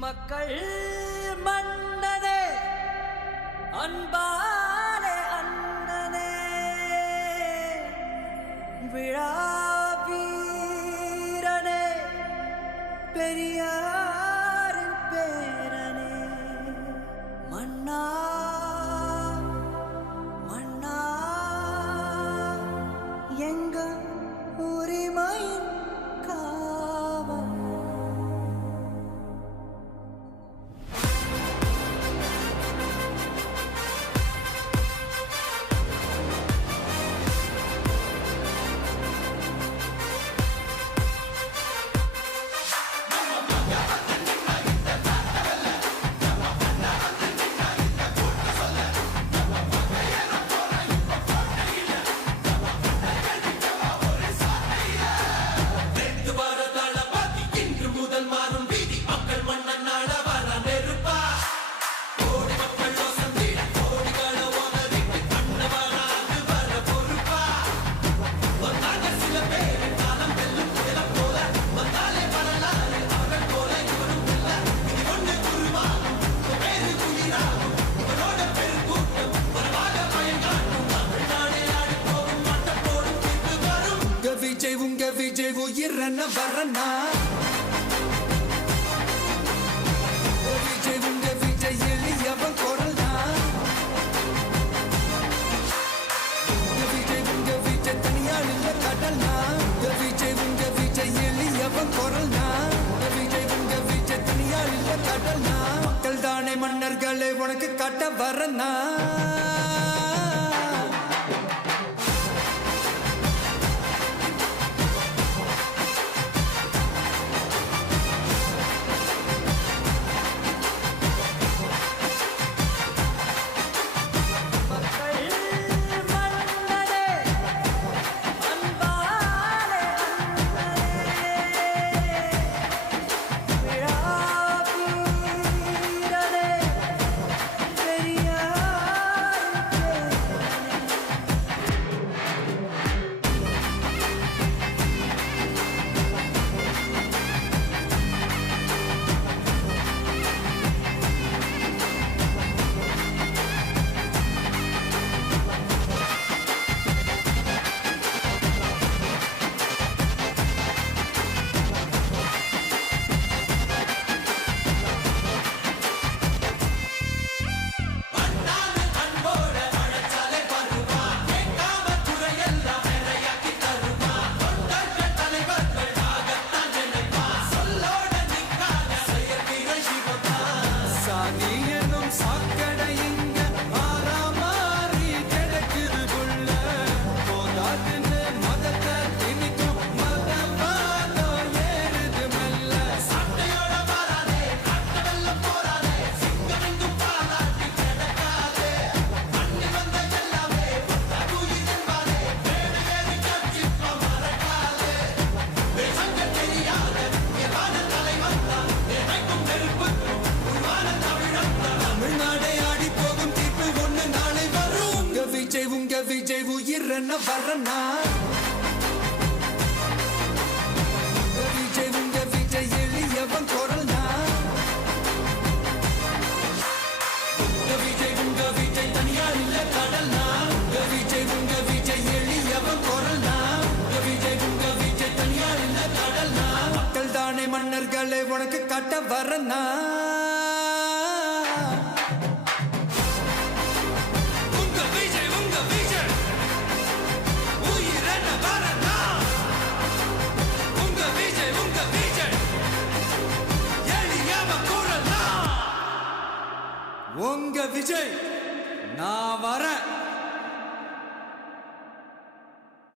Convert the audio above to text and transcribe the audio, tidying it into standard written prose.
மக்கள் மன்னனே அன்பாலே அண்ணனே விழா வீரனே பெரியாரின் பேரனே மன்னா மன்னா எங்க உரிமையின் காவல் உங்க விஜய் உயிரன வரனா விஜய் உங்க விஜய் எளியவன் குரல்னா விஜய் உங்க விஜய் தனியாள் இல்ல கடல்னா விஜய் உங்க விஜய் எளியவன் குரல்னா விஜய் உங்க விஜய் தனியாள் இல்ல கடல்னா மக்கள் தானே மன்னர்களே உனக்கு காட்ட வரனா விஜய் உயிரன வரனா விஜய் உங்க விஜய் எளியவன் குரல்னா விஜய் உங்க விஜய் தனியாள் இல்ல கடல்னா விஜய் உங்க விஜய் எளியவன் குரல்னா விஜய் உங்க விஜய் தனியாள் இல்ல கடல்னா மக்கள் தானே மன்னர்களே உனக்கு காட்ட வரனா உங்க விஜய் நான் வரேன்.